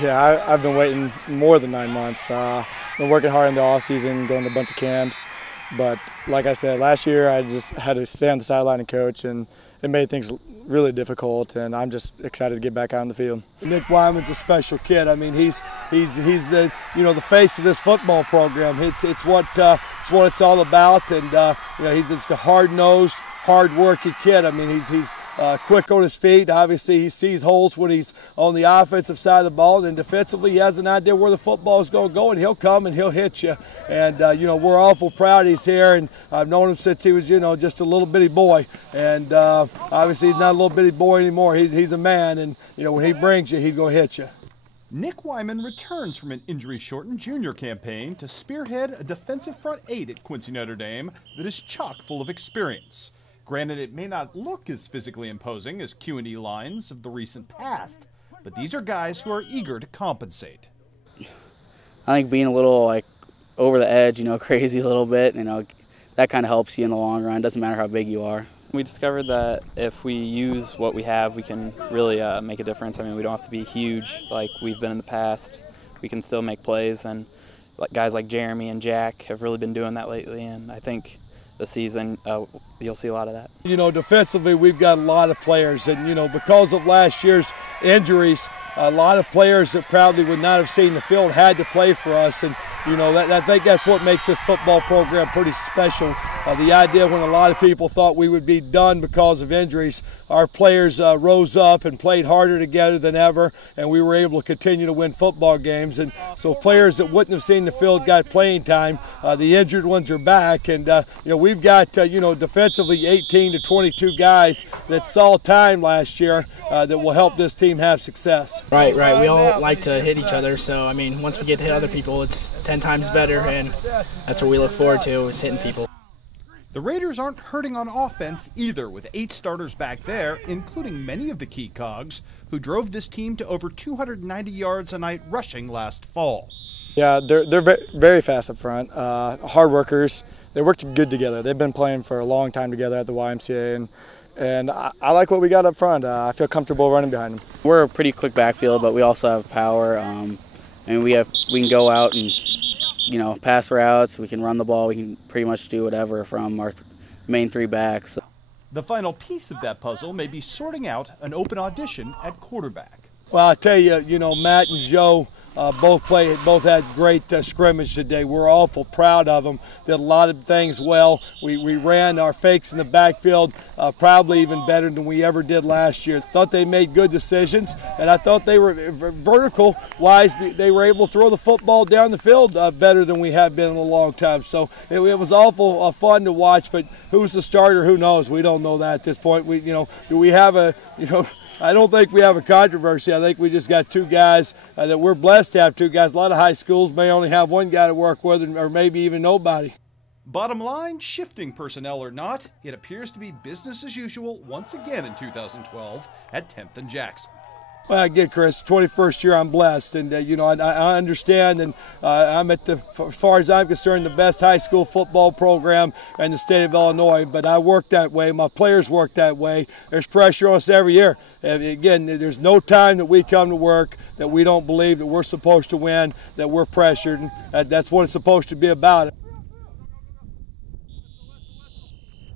Yeah, I've been waiting more than 9 months. Been working hard in the off season, going to a bunch of camps. But like I said, last year I just had to stay on the sideline and coach, and it made things really difficult. And I'm just excited to get back out on the field. Nick Wyman's a special kid. I mean, he's the the face of this football program. It's what it's all about, and he's just a hard-nosed, hard-working kid. I mean, he's quick on his feet. Obviously, he sees holes when he's on the offensive side of the ball. And defensively, he has an idea where the football is going to go, and he'll come and he'll hit you. And, we're awful proud he's here. And I've known him since he was, just a little bitty boy. And obviously, he's not a little bitty boy anymore. He's a man. And, when he brings you, he's going to hit you. Nick Wyman returns from an injury-shortened junior campaign to spearhead a defensive front eight at Quincy Notre Dame that is chock full of experience. Granted, it may not look as physically imposing as Qnd lines of the recent past, but these are guys who are eager to compensate. I think being a little over the edge, crazy a little bit, that kind of helps you in the long run. Doesn't matter how big you are. We discovered that if we use what we have, we can really make a difference. I mean, we don't have to be huge like we've been in the past. We can still make plays, and guys like Jeremy and Jack have really been doing that lately, and I think the season, you'll see a lot of that. Defensively, we've got a lot of players, and because of last year's injuries, a lot of players that probably would not have seen the field had to play for us, and I think that's what makes this football program pretty special. The idea when a lot of people thought we would be done because of injuries, our players rose up and played harder together than ever, and we were able to continue to win football games. And so players that wouldn't have seen the field got playing time. The injured ones are back, and we've got defensively 18 to 22 guys that saw time last year that will help this team have success. Right. We all like to hit each other, so I mean, once we get to hit other people, it's 10 times better, and that's what we look forward to, is hitting people. The Raiders aren't hurting on offense either, with 8 starters back there, including many of the key cogs who drove this team to over 290 yards a night rushing last fall. Yeah, they're very fast up front, hard workers. They work good together. They've been playing for a long time together at the YMCA, and I like what we got up front. I feel comfortable running behind them. We're a pretty quick backfield, but we also have power, and we can go out and pass routes, we can run the ball, we can pretty much do whatever from our main 3 backs. The final piece of that puzzle may be sorting out an open audition at quarterback. Well, I tell you, Matt and Joe both had great scrimmage today. We're awful proud of them. Did a lot of things well. We ran our fakes in the backfield probably even better than we ever did last year. Thought they made good decisions, and I thought they were vertical-wise. They were able to throw the football down the field better than we have been in a long time. So it was awful fun to watch. But who's the starter? Who knows? We don't know that at this point. Do we have a I don't think we have a controversy. I think we just got 2 guys that we're blessed to have 2 guys. A lot of high schools may only have 1 guy to work with, or maybe even nobody. Bottom line, shifting personnel or not, it appears to be business as usual once again in 2012 at 10th and Jackson. Well, again, Chris, 21st year I'm blessed, and I understand, and I'm as far as I'm concerned, the best high school football program in the state of Illinois. But I work that way. My players work that way. There's pressure on us every year. And again, there's no time that we come to work that we don't believe that we're supposed to win, that we're pressured. And that's what it's supposed to be about.